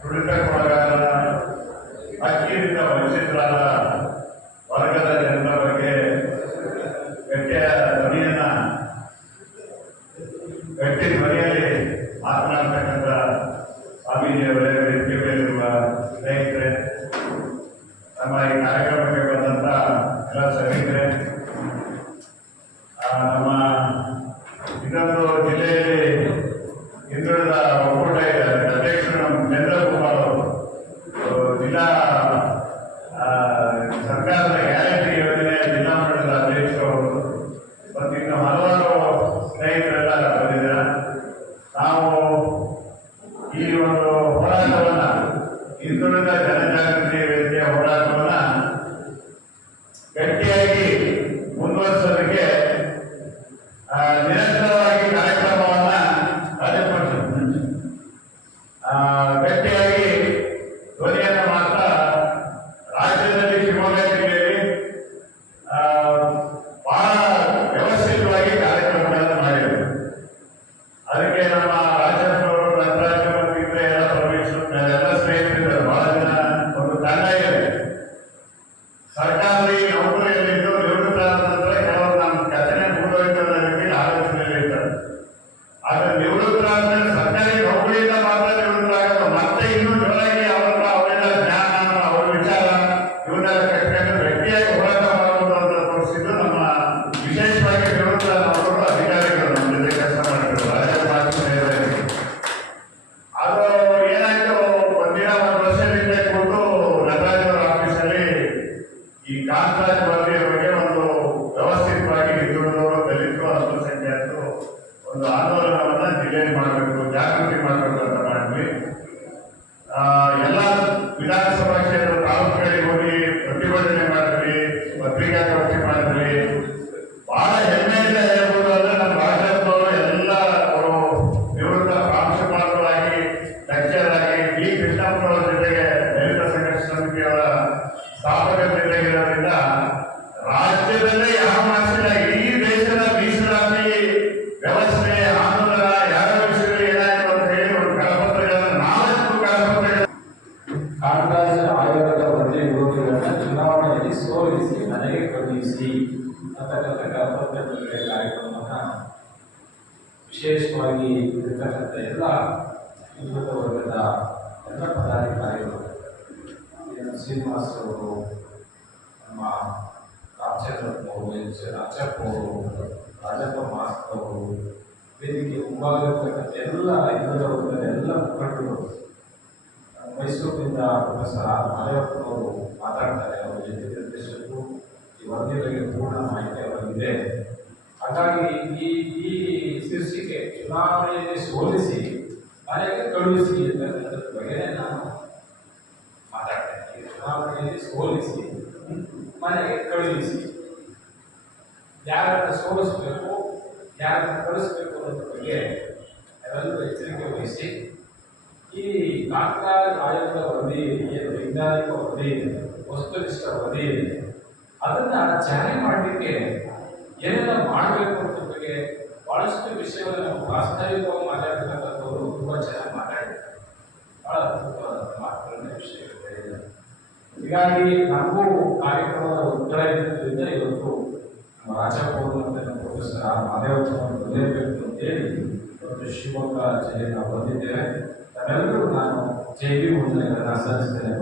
ತುಳಿತಕ್ಕೊಳಗಾದ ಅಕ್ಕಿಯಿಂದ ವಂಚಿತರಾದ ವರ್ಗದ ಜನರ ಬಗ್ಗೆ ಗಟ್ಟಿ ಧ್ವನಿಯಲ್ಲಿ ಮಾತನಾಡ್ತಕ್ಕಂಥ ಸ್ವಾಮೀಜಿಯವರೇ, ವೇದಿಕೆ ಮೇಲಿರುವ ಸ್ನೇಹಿತರೆ, ನಮ್ಮ ಈ ಕಾರ್ಯಕ್ರಮಕ್ಕೆ ಬಂದಂತ ಎಲ್ಲ ಸೈನಿಕರೇ, ನಮ್ಮ ಇನ್ನೊಂದು ಜಿಲ್ಲೆಯಲ್ಲಿ ಹಿಂದುಳಿದ ಒಕ್ಕೂಟ ಅಧ್ಯಕ್ಷರು ನಮ್ಮ ಚಂದ್ರಕುಮಾರ್ ಅವರು ಜಿಲ್ಲಾ ಸರ್ಕಾರದ ಗ್ಯಾರಂಟಿ ಯೋಜನೆ ಜಿಲ್ಲಾ ಮಟ್ಟದ ಅಧ್ಯಕ್ಷರು ಮತ್ತು ಇನ್ನು ಹಲವಾರು ಸ್ನೇಹಿತರೆಲ್ಲ ಬಂದಿದ್ದಾರೆ. ನಾವು ಈ ಒಂದು ಹೋರಾಟವನ್ನ ಹಿಂದುಳಿದ ಜನಜಾಗೃತಿ ವೇದಿಕೆಯ ಹೋರಾಟವನ್ನ ಗಟ್ಟಿಯಾಗಿ ಮುಂದುವರಿಸೋದಕ್ಕೆ ನಿರಂತರವಾಗಿ ಕಾರ್ಯಕ್ರಮವನ್ನ ಗಟ್ಟಿಯಾಗಿ ಧ್ವನಿಯನ್ನು ಮಾಡ್ತಾ ರಾಜ್ಯದಲ್ಲಿ ಶಿವಮೊಗ್ಗ ಜಿಲ್ಲೆಯಲ್ಲಿ ಬಹಳ ವ್ಯವಸ್ಥಿತವಾಗಿ ಕಾರ್ಯಕ್ರಮಗಳನ್ನು ಮಾಡಿದರು. ಅದಕ್ಕೆ ನಮ್ಮ ರಾಜ್ಯದವರು, ರಾಜ್ಯ ಮತ್ತು ಇತರ ಎಲ್ಲ ಎಲ್ಲ ಸ್ನೇಹಿತರಿದ್ದಾರೆ. ಬಹಳ ಜನ ಒಂದು ತಂಡ ಇದೆ. ಸರ್ಕಾರಿ ನೌಕರಿಯಲ್ಲಿದ್ದು ನಿವೃತ್ತರಾದ ನಂತರ ಕೆಲವರು ನಮ್ಮ ಕಥನೆ ಮುಗಿದೋಯ್ತದ ರೀತಿಯಲ್ಲಿ ಆಲೋಚನೆಯಲ್ಲಿ ಇರ್ತಾರೆ. ಆದ್ರೆ ನಿವೃತ್ತರಾದ ಸರ್ಕಾರಿ ನೌಕರಿಯಿಂದ ಮಾತ್ರ ನಿವೃತ್ತರಾಗಲ್ಲ, ಮತ್ತೆ ಇನ್ನೂ ಜೋರಾಗಿ ಅವರೆಲ್ಲ ಜ್ಞಾನ, ಅವರ ವಿಚಾರ ಇವನ್ನೆಲ್ಲ ಕಟ್ಕೊಂಡು ಗಟ್ಟಿಯಾಗಿ ಹೋರಾಟ ಮಾಡುವುದು ಅಂತ ತೋರಿಸಿದ್ದು ನಮ್ಮ ವಿಶೇಷವಾಗಿ ನಿವೃತ್ತ ನೌಕರರು ಅಧಿಕಾರಿಗಳು ನಮ್ಮ ಜೊತೆ ಕೆಲಸ ಮಾಡಿದ್ರು. ರಾಜ್ಯ ಮಾಧ್ಯಮ ಅದು ಏನಾಯ್ತು, ಒಂದಿನ ಒಂದು ವರ್ಷದಿಂದ ಕೂತು ನಟರಾಜರ ಆಫೀಸಲ್ಲಿ ಈ ಕಾಂತರಾಜ್ ವರದಿಯ ಬಗ್ಗೆ ಒಂದು ವ್ಯವಸ್ಥಿತವಾಗಿ ಹಿಂದುಳಿದವರು, ದಲಿತರು, ಅಲ್ಪಸಂಖ್ಯಾತರು ಒಂದು ಆಂದೋಲನವನ್ನ ಜಿಲ್ಲೆಯಲ್ಲಿ ಮಾಡಬೇಕು, ಜಾಗೃತಿ ಮಾಡಬೇಕು ಅಂತ ಮಾಡಿದ್ವಿ. ಎಲ್ಲ ವಿಧಾನಸಭಾ ಕ್ಷೇತ್ರ ತಾಲೂಕುಗಳಿಗೆ ಹೋಗಿ ಪ್ರತಿಭಟನೆ ಮಾಡಿದ್ವಿ, ಪತ್ರಿಕಾಗೋಷ್ಠಿ ಮಾಡಿದ್ವಿ. ಬಹಳ ಹೆಮ್ಮೆಯಿಂದ ಹೇಳ್ಬೋದು ಅಂದ್ರೆ ನಮ್ಮ ರಾಜ್ಯದವರು ಎಲ್ಲ ಅವರು ನಿವೃತ್ತ ಪ್ರಾಂಶುಪಾಲರಾಗಿ, ಲೆಕ್ಚರ್ ಆಗಿ ಬಿ ಕೃಷ್ಣಪ್ಪನವರ ಜೊತೆಗೆ ದಲಿತ ಸಂಘರ್ಷ ಸಮಿತಿಯವರ ಸ್ಥಾಪಕ ಜೊತೆಗಿರೋದ್ರಿಂದ ರಾಜ್ಯದಲ್ಲೇ ಯಾವ ಮಾಡಿಸಿಲ್ಲ. ಇಡೀ ದೇಶದ ಮೀಸಲಾತಿ ವ್ಯವಸ್ಥೆ ಆಂದೋಲನ ಯಾವ ವಿಷಯದಲ್ಲಿ ಏನಾಯಿತು ಅಂತ ಹೇಳಿ ಒಂದು ಕರಪತ್ರಗಳನ್ನು 4 ಕರಪತ್ರಗಳು ಕಾಂತರಾಜ ಆಯೋಗದ ವರದಿ ವಿರೋಧಿಗಳನ್ನು ಚುನಾವಣೆಯಲ್ಲಿ ಸೋಲಿಸಿ ಮನೆಗೆ ಕಳುಹಿಸಿ ಅಂತಕ್ಕಂಥ ಕರಪತ್ರ ಬಿಡುಗಡೆ ಕಾರ್ಯಕ್ರಮವನ್ನು ವಿಶೇಷವಾಗಿ ಇರತಕ್ಕಂಥ ಎಲ್ಲ ಹಿಂದುಳಿದ ವರ್ಗದ ಎಲ್ಲ ಪದಾಧಿಕಾರಿಗಳು, ಶ್ರೀನಿವಾಸ್ ಅವರು, ನಮ್ಮ ರಾಮಚಂದ್ರಪ್ಪ ಅವರು, ರಾಜಪ್ಪ ಅವರು, ರಾಜಪ್ಪ ಮಾಸ್ಕ್ ಅವರು, ವೇದಿಕೆ ಮುಂಭಾಗಿರ್ತಕ್ಕಂಥ ಎಲ್ಲ ಹಿಂದುಳಿದ ವರ್ಗದ ಎಲ್ಲ ಮುಖಂಡರು, ಮೈಸೂರಿನಿಂದ ಪ್ರೊಫೆಸರ್ ಮಾದೇವಪ್ಪನವರು ಮಾತಾಡ್ತಾರೆ. ಅವರ ಜೊತೆ ನಿರ್ದೇಶಕರು ಈ ವರದಿ ಬಗ್ಗೆ ಪೂರ್ಣ ಮಾಹಿತಿ ಅವರಿಗಿದೆ. ಹಾಗಾಗಿ ಈ ಶೀರ್ಷಿಕೆ ಚುನಾವಣೆಯಲ್ಲಿ ಸೋಲಿಸಿ ಮನೆಗೆ ಕಳುಹಿಸಿ ಅಂತಕ್ಕಂಥದ್ರ ಬಗ್ಗೆ ನಾನು ಮಾತಾಡ್ತೇನೆ. ಚುನಾವಣೆಯಲ್ಲಿ ಸೋಲಿಸಿ ಮನೆಗೆ ಕಳುಹಿಸಿ, ಯಾರನ್ನು ಸೋಲಿಸಬೇಕು, ಯಾರನ್ನು ಕಳಿಸಬೇಕು ಅನ್ನೋದ್ರ ಬಗ್ಗೆ ನಾವೆಲ್ಲರೂ ಎಚ್ಚರಿಕೆ ವಹಿಸಿ ಈ ಕಾಂತರಾಜ್ ಆಯೋಗದ ವರದಿ ಏನು ವೈಜ್ಞಾನಿಕ ವರದಿ, ವಸ್ತುನಿಷ್ಠ ವರದಿ ಇದೆ, ಅದನ್ನ ಜಾರಿ ಮಾಡಲಿಕ್ಕೆ ಏನೆಲ್ಲ ಮಾಡಬೇಕು ಅಂತ ಬಗ್ಗೆ ಬಹಳಷ್ಟು ವಿಷಯಗಳನ್ನು ವಾಸ್ತವಿಕವಾಗಿ ಮಾತಾಡ್ತಕ್ಕಂಥವ್ರು ತುಂಬ ಚೆನ್ನಾಗಿ ಮಾತಾಡಿದ್ದಾರೆ. ಬಹಳ ಅದ್ಭುತವಾದ ಮಾತುಗಳನ್ನ ವಿಷಯಗಳಿದೆ. ಹೀಗಾಗಿ ನಮಗೂ ಕಾರ್ಯಕ್ರಮದ ಒತ್ತಡ ಇರೋದ್ರಿಂದ ಇವತ್ತು ನಮ್ಮ ರಾಜಪ್ಪ ಅವರು ಮತ್ತು ನಮ್ಮ ಪ್ರೊಫೆಸರ್ ಮಾದೇವಪ್ಪನವರು ಬರಲೇಬೇಕು ಅಂತೇಳಿ ಇವತ್ತು ಶಿವಮೊಗ್ಗ ಜಿಲ್ಲೆ ನಾವು ಬಂದಿದ್ದೇವೆ. ನಾವೆಲ್ಲರೂ ನಾನು ಜೈವಿ ವಂದನೆಗಳನ್ನು ಸಲ್ಲಿಸ್ತೇನೆ.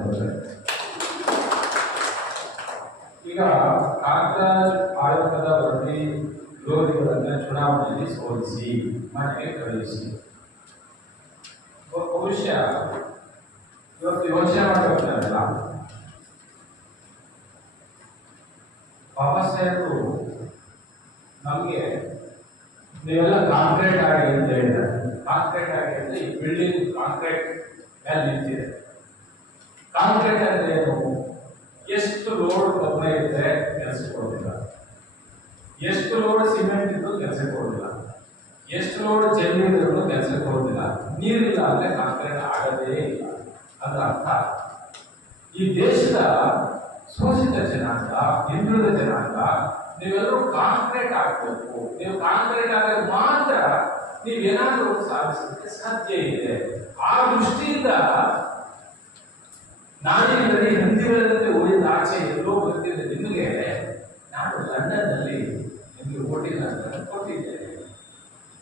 ಈಗ ಕಾಂತರಾಜ್ ಆಯೋಗದ ವರದಿ ವಿರೋಧಿಗಳನ್ನು ಚುನಾವಣೆಯಲ್ಲಿ ಸೋಲಿಸಿ ಮನೆಗೆ ಕಳುಹಿಸಿ, ಬಹುಶಃ ಇವತ್ತು ಯೋಚನೆ ಮಾಡಬೇಕಾಗಿಲ್ಲ. ಬಾಬಾ ಸಾಹೇಬರು ನಮಗೆ ನೀವೆಲ್ಲ ಕಾಂಕ್ರೀಟ್ ಆಗಿ ಅಂತ ಹೇಳಿದ್ದಾರೆ. ಕಾಂಕ್ರೀಟ್ ಆಗಿ ಅಂದ್ರೆ ಈ ಬಿಲ್ಡಿಂಗ್ ಕಾಂಕ್ರೀಟ್ ಮೇಲೆ ನಿಂತಿದೆ. ಕಾಂಕ್ರೀಟ್ ಅಂದ್ರೆ ಏನು? ಎಷ್ಟು ಲೋಡ್ ಕಬ್ಬಣ ಇದ್ರೆ ಕೆಲಸ ಕೊಡೋದಿಲ್ಲ, ಎಷ್ಟು ಲೋಡ್ ಸಿಮೆಂಟ್ ಇದ್ದು ಕೆಲಸ ಕೊಡೋದಿಲ್ಲ, ಎಷ್ಟು ಲೋಡ್ ಜಲ್ಲಿ ಇದ್ರೂ ಕೆಲಸ ಕೊಡೋದಿಲ್ಲ. ನೀರಿಲ್ಲ ಅಂದ್ರೆ ಕಾಂಕ್ರೀಟ್ ಆಗದೇ ಇಲ್ಲ. ಅದರ ಅರ್ಥ ಈ ದೇಶದ ಶೋಷಿತ ಜನಾಂಗ, ಹಿಂದುಳಿದ ಜನಾಂಗ ನೀವೆಲ್ಲರೂ ಕಾಂಕ್ರೀಟ್ ಆಗಬೇಕು. ನೀವು ಕಾಂಕ್ರೀಟ್ ಆದಾಗ ಮಾತ್ರ ನೀವೇನಾದರೂ ಸಾಧಿಸಲಿಕ್ಕೆ ಸಾಧ್ಯ ಇದೆ. ಆ ದೃಷ್ಟಿಯಿಂದ ನಾಡಿನಲ್ಲಿ ಹಂದಿಗಳಂತೆ ಉಳಿದ ಆಚೆ ಎಲ್ಲೋ ಬರ್ತಿದ್ದ ನಿಮಗೆ ನಾನು ಲಂಡನ್ನಲ್ಲಿ ನಿಮಗೆ ಓಟಿನ ಹಕ್ಕನ್ನು ಕೊಟ್ಟಿದ್ದೇನೆ.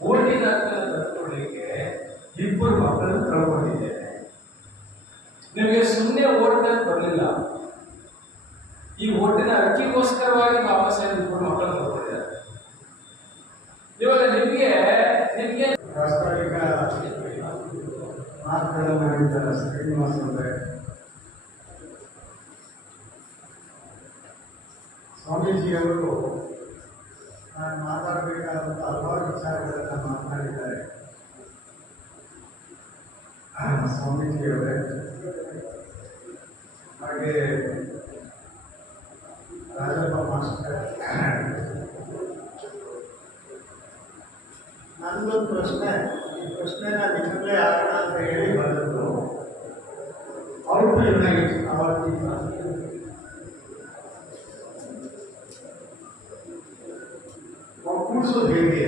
ಓಟಿನ ಹಕ್ಕನ್ನು ತಂದುಕೊಳ್ಳಿಕ್ಕೆ 2 ಮಕ್ಕಳನ್ನು ಕಳ್ಕೊಂಡಿದ್ದೇನೆ. ನಿಮಗೆ ಸುಮ್ಮನೆ ಓಟ್ನಲ್ಲಿ ಬರಲಿಲ್ಲ. ಈ ಓಟಿನ ಹಕ್ಕಿಗೋಸ್ಕರವಾಗಿ ಬಾಬಾ ಸಾಹೇಬ್ 2 ಮಕ್ಕಳನ್ನು ಕಳ್ಕೊಂಡಿದ್ದಾರೆ. ಇವಾಗ ನಿಮಗೆ ಪ್ರಾಸ್ತಾವಿಕ ಮಾತುಗಳನ್ನು ಮಾಡಿದ್ದಾರೆ ಶ್ರೀನಿವಾಸ್ ಅವರೇ. ಸ್ವಾಮೀಜಿಯವರು ನಾನು ಮಾತಾಡಬೇಕಾದಂಥ ಹಲವಾರು ವಿಚಾರಗಳನ್ನು ಮಾತನಾಡಿದ್ದಾರೆ. ಸ್ವಾಮೀಜಿಯವರೇ, ಹಾಗೆ ರಾಜಪ್ಪ ಮಾಸ್ಟರ್, ನನ್ನದೊಂದು ಪ್ರಶ್ನೆ, ಈ ಪ್ರಶ್ನೆನ ನಿಮ್ಮಲ್ಲೇ ಆಗೋಣ ಅಂತ ಹೇಳಿ ಬಂದದ್ದು. ಔಟ್ ಯುನೈಟ್ ಅವತ್ತಿನ ಒಕ್ಕೂಡಿಸೋದು ಹೇಗೆ?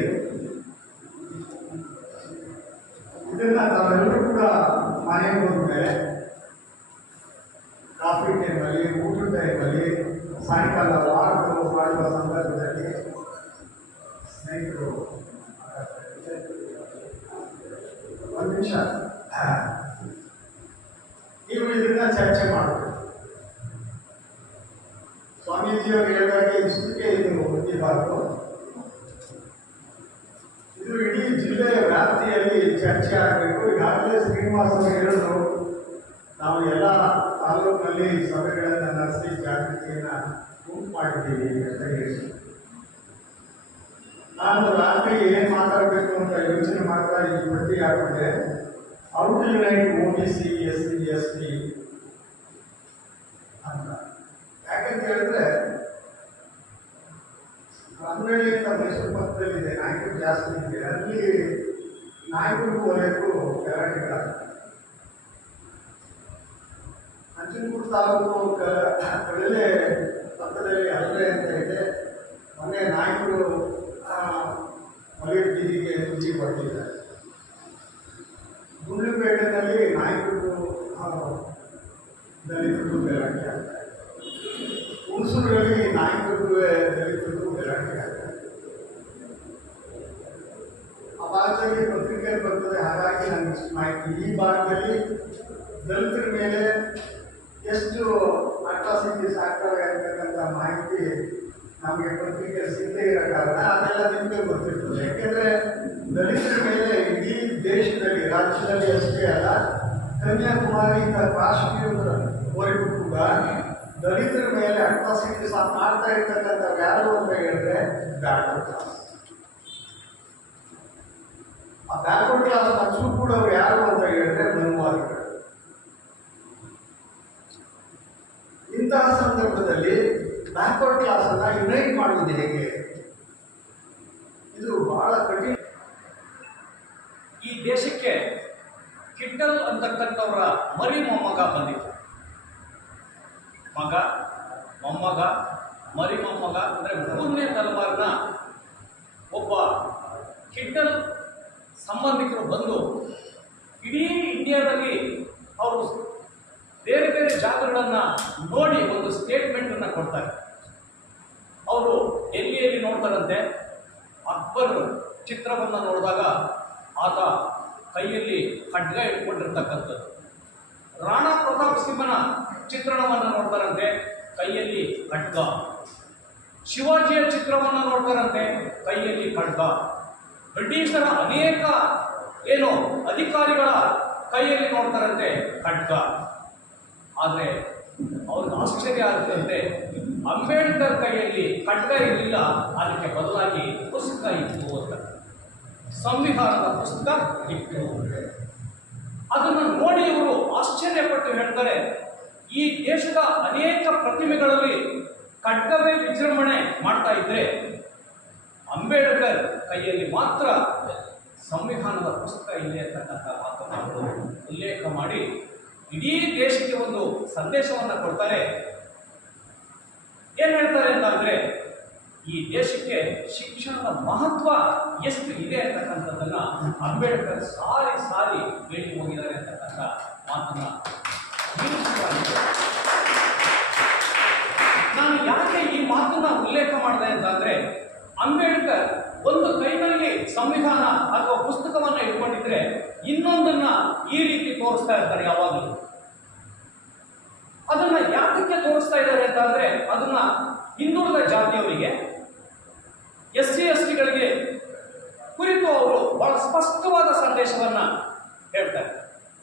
ಇದನ್ನ ನಾವೆಲ್ಲರೂ ಕೂಡ ಮನೆಗೆ ಹೋದ್ಮೇಲೆ ಕಾಫಿ ಟೈಮಲ್ಲಿ, ಊಟದ ಟೈಮಲ್ಲಿ, ಸಾಯಂಕಾಲ ವಾರಗಳು ಮಾಡುವ ಸಂದರ್ಭದಲ್ಲಿ ಸ್ನೇಹಿತರು ಒಂದು ನಿಮಿಷ ನೀವು ಇದನ್ನ ಚರ್ಚೆ ಮಾಡಬೇಕು. ಸ್ವಾಮೀಜಿಯವರು ಹೇಳಿದಾಗ ಇಷ್ಟಕ್ಕೆ ಇದು ಮುಗಿಬಾರ್ದು. ಇದು ಇಡೀ ಜಿಲ್ಲೆಯ ವ್ಯಾಪ್ತಿಯಲ್ಲಿ ಚರ್ಚೆ ಆಗಬೇಕು. ಈಗಾಗಲೇ ಶ್ರೀನಿವಾಸ್ ಅವರು ಹೇಳಿದ್ರು, ನಾವು ಎಲ್ಲ ತಾಲೂಕಿನಲ್ಲಿ ಸಭೆಗಳನ್ನು ನಡೆಸಿ ಜಾಗೃತಿಯನ್ನು ಉಂಟು ಮಾಡಿದ್ದೀವಿ ಅಂತ ಹೇಳಿ. ನಾನು ರಾತ್ರಿ ಏನು ಮಾತಾಡಬೇಕು ಅಂತ ಯೋಚನೆ ಮಾಡ್ತಾ ಈ ಪಟ್ಟಿ ಹಾಕೊಂಡೆ. Out unite OBC SC ST ಅಂತ. ಯಾಕಂತ ಹೇಳಿದ್ರೆ ಅಂಗಡಿಯಿಂದ ಮೈಸೂರು ಪಕ್ಕದಲ್ಲಿದೆ, ನಾಯಕರು ಜಾಸ್ತಿ ಇದೆ. ಅಲ್ಲಿ ನಾಯಕರು ವರೆಗೂ ಗಲಾಟೆಗಳಾಗ್ತದೆ. ನಂಜನಗೂಡು ತಾಲೂಕು ಕಡಲೆ ಪಕ್ಕದಲ್ಲಿ ಅಲ್ಲೇ ಅಂತ ಇದೆ. ಮೊನ್ನೆ ನಾಯಕರು ಮಳೆ ಬೀದಿಗೆ ನುಗ್ಗಿ ಬರ್ತಿದ್ದಾರೆ. ಗುಂಡ್ಲುಪೇಟೆನಲ್ಲಿ ನಾಯಕರು ದಲಿತರು ಗಲಾಟೆ ಆಗ್ತಾರೆ. ಹುಣಸೂರಲ್ಲಿ ನಾಯಕರು ದಲಿತರು ಗಲಾಟೆ ಆಗ್ತಾರೆ. ಆ ಭಾಗದಲ್ಲಿ ಪತ್ರಿಕೆಯಲ್ಲಿ ಬರ್ತದೆ. ಹಾಗಾಗಿ ನನಗೆ ಇಷ್ಟು ಮಾಹಿತಿ. ಈ ಭಾಗದಲ್ಲಿ ದಲಿತರ ಮೇಲೆ ಎಷ್ಟು ಅಟ್ರಾಸಿಟೀಸ್ ಆಗ್ತವೆ ಅಂತಕ್ಕಂಥ ಮಾಹಿತಿ ನಮಗೆ ಪತ್ರಿಕೆ ಸಿಗದೇ ಇರೋ ಕಾರಣ ಅದೆಲ್ಲ ನಿಮಗೆ ಗೊತ್ತಿರ್ತದೆ. ಯಾಕೆಂದರೆ ದಲಿತರ ಮೇಲೆ ಇಡೀ ದೇಶದಲ್ಲಿ, ರಾಜ್ಯದಲ್ಲಿ ಅಷ್ಟೇ ಅಲ್ಲ, ಕನ್ಯಾಕುಮಾರಿಯಿಂದ ಕಾಶ್ಮೀರದವರೆಗೂ ಕೂಡ ದಲಿತರ ಮೇಲೆ ಅಟ್ರಾಸಿಟೀಸ್ ಮಾಡ್ತಾ ಇರ್ತಕ್ಕಂಥ ಯಾರು ಅಂತ ಹೇಳಿದ್ರೆ ಬ್ಯಾಕ್ವರ್ಡ್ ಕ್ಲಾಸ್. ಆ ಬ್ಯಾಕ್ವರ್ಡ್ ಕ್ಲಾಸ್ ನಕ್ಸು ಕೂಡ ಅವ್ರು ಯಾರು ಅಂತ ಹೇಳಿದ್ರೆ ಮನುವಾದಿಗಳು. ಇಂತಹ ಸಂದರ್ಭದಲ್ಲಿ ಬ್ಯಾಕ್ವರ್ಡ್ ಕ್ಲಾಸ್ ಅನ್ನ ಯುನೈಟ್ ಮಾಡುವುದು ಹೇಗೆ? ಇದು ಬಹಳ ಕಠಿಣ. ಈ ದೇಶಕ್ಕೆ ಕಿಂಡಲ್ ಅಂತಕ್ಕಂಥವರ ಮರಿ ಮೊಮ್ಮಗ ಬಂದಿತ್ತು. ಮಗ, ಮೊಮ್ಮಗ, ಮರಿ ಮೊಮ್ಮಗ ಅಂದರೆ 3ನೇ ತಲೆಮಾರಿನ ಒಬ್ಬ ಕಿಂಡಲ್ ಸಂಬಂಧಿಕರು ಬಂದು ಇಡೀ ಇಂಡಿಯಾದಲ್ಲಿ ಅವರು ಬೇರೆ ಬೇರೆ ಜಾಗಗಳನ್ನು ನೋಡಿ ಒಂದು ಸ್ಟೇಟ್ಮೆಂಟನ್ನು ಕೊಡ್ತಾರೆ. ಅವರು ಎಲ್ಲಿ ನೋಡ್ತಾರಂತೆ, ಅಕ್ಬರ್ ಚಿತ್ರವನ್ನು ನೋಡಿದಾಗ ಆತ ಕೈಯಲ್ಲಿ ಖಡ್ಗ ಇಟ್ಕೊಂಡಿರ್ತಕ್ಕಂಥದ್ದು. ರಾಣಾ ಪ್ರತಾಪ್ ಸಿಂಹನ ಚಿತ್ರಣವನ್ನು ನೋಡ್ತಾರಂತೆ, ಕೈಯಲ್ಲಿ ಖಡ್ಗ. ಶಿವಾಜಿಯ ಚಿತ್ರವನ್ನು ನೋಡ್ತಾರಂತೆ, ಕೈಯಲ್ಲಿ ಖಡ್ಗ. ಬ್ರಿಟಿಷರ ಅನೇಕ ಅಧಿಕಾರಿಗಳ ಕೈಯಲ್ಲಿ ನೋಡ್ತಾರಂತೆ ಖಡ್ಗ. ಆದರೆ ಅವ್ರಿಗೆ ಆಶ್ಚರ್ಯ ಆಗುತ್ತಂತೆ, ಅಂಬೇಡ್ಕರ್ ಕೈಯಲ್ಲಿ ಖಡ್ಗ ಇರಲಿಲ್ಲ, ಅದಕ್ಕೆ ಬದಲಾಗಿ ಪುಸ್ತಕ ಇತ್ತು ಅಂತ. ಸಂವಿಧಾನದ ಪುಸ್ತಕ ಇತ್ತು. ಅದನ್ನು ನೋಡಿ ಇವರು ಆಶ್ಚರ್ಯಪಟ್ಟು ಹೇಳ್ತಾರೆ, ಈ ದೇಶದ ಅನೇಕ ಪ್ರತಿಮೆಗಳಲ್ಲಿ ಖಡ್ಗವೇ ವಿಜೃಂಭಣೆ ಮಾಡ್ತಾ ಇದ್ರೆ ಅಂಬೇಡ್ಕರ್ ಕೈಯಲ್ಲಿ ಮಾತ್ರ ಸಂವಿಧಾನದ ಪುಸ್ತಕ ಇದೆ ಅಂತಕ್ಕಂಥ ಮಾತನ್ನು ಉಲ್ಲೇಖ ಮಾಡಿ ಇಡೀ ದೇಶಕ್ಕೆ ಒಂದು ಸಂದೇಶವನ್ನು ಕೊಡ್ತಾರೆ. ಏನು ಹೇಳ್ತಾರೆ ಅಂತ ಅಂದರೆ, ಈ ದೇಶಕ್ಕೆ ಶಿಕ್ಷಣದ ಮಹತ್ವ ಎಷ್ಟು ಇದೆ ಅಂತಕ್ಕಂಥದ್ದನ್ನ ಅಂಬೇಡ್ಕರ್ ಸಾರಿ ಸಾರಿ ಹೇಳಿ ಹೋಗಿದ್ದಾರೆ ಅಂತಕ್ಕಂಥ ಮಾತನ್ನ ನಿಲ್ಲಿಸುತ್ತಾರೆ. ನಾನು ಯಾಕೆ ಈ ಮಾತನ್ನ ಉಲ್ಲೇಖ ಮಾಡಿದೆ ಅಂತಂದ್ರೆ, ಅಂಬೇಡ್ಕರ್ ಒಂದು ಕೈನಲ್ಲಿ ಸಂವಿಧಾನ ಅಥವಾ ಪುಸ್ತಕವನ್ನ ಇಟ್ಕೊಂಡಿದ್ರೆ ಇನ್ನೊಂದನ್ನ ಈ ರೀತಿ ತೋರಿಸ್ತಾ ಇರ್ತಾರೆ ಯಾವಾಗಲೂ. ಅದನ್ನ ಯಾಕೆ ತೋರಿಸ್ತಾ ಇದ್ದಾರೆ ಅಂತಂದ್ರೆ, ಅದನ್ನ ಹಿಂದುಳಿದ ಜಾತಿಯವರಿಗೆ, SC STಗಳಿಗೆ ಕುರಿತು ಅವರು ಬಹಳ ಸ್ಪಷ್ಟವಾದ ಸಂದೇಶವನ್ನ ಹೇಳ್ತಾರೆ.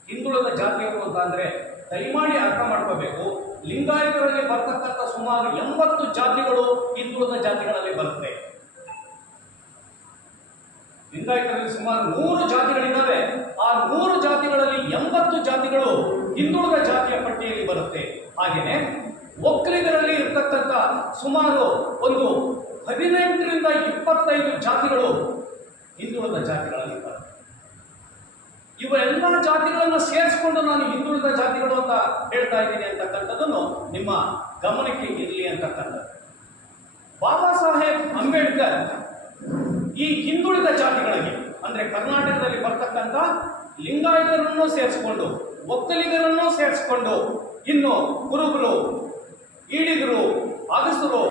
ಹಿಂದುಳಿದ ಜಾತಿಯವರು ಅಂತ ಅಂದ್ರೆ ದಯಮಾಡಿ ಅರ್ಥ ಮಾಡ್ಕೋಬೇಕು, ಲಿಂಗಾಯತರಲ್ಲಿ ಬರ್ತಕ್ಕಂಥ ಸುಮಾರು 80 ಜಾತಿಗಳು ಹಿಂದುಳಿದ ಜಾತಿಗಳಲ್ಲಿ ಬರುತ್ತೆ. ಲಿಂಗಾಯತರಲ್ಲಿ ಸುಮಾರು 100 ಜಾತಿಗಳಿದ್ದಾವೆ. ಆ 100 ಜಾತಿಗಳಲ್ಲಿ 80 ಜಾತಿಗಳು ಹಿಂದುಳಿದ ಜಾತಿಯ ಪಟ್ಟಿಯಲ್ಲಿ ಬರುತ್ತೆ. ಹಾಗೆಯೇ ಒಕ್ಕಲಿಗರಲ್ಲಿ ಇರ್ತಕ್ಕಂಥ ಸುಮಾರು ಒಂದು 18ರಿಂದ 25 ಜಾತಿಗಳು ಹಿಂದುಳಿದ ಜಾತಿಗಳಲ್ಲಿ ಬರುತ್ತೆ. ಇವೆಲ್ಲ ಜಾತಿಗಳನ್ನು ಸೇರಿಸಿಕೊಂಡು ನಾನು ಹಿಂದುಳಿದ ಜಾತಿಗಳು ಅಂತ ಹೇಳ್ತಾ ಇದ್ದೀನಿ ಅಂತಕ್ಕಂಥದ್ದನ್ನು ನಿಮ್ಮ ಗಮನಕ್ಕೆ ಇರಲಿ ಅಂತಕ್ಕಂಥದ್ದು. ಬಾಬಾ ಸಾಹೇಬ್ ಅಂಬೇಡ್ಕರ್ ಈ ಹಿಂದುಳಿದ ಜಾತಿಗಳಿಗೆ ಅಂದ್ರೆ ಕರ್ನಾಟಕದಲ್ಲಿ ಬರ್ತಕ್ಕಂಥ ಲಿಂಗಾಯತರನ್ನು ಸೇರಿಸಿಕೊಂಡು, ಒಕ್ಕಲಿಗರನ್ನು ಸೇರಿಸಿಕೊಂಡು, ಇನ್ನು ಕುರುಬರು, ಈಡಿಗರು, ಅಗಸರು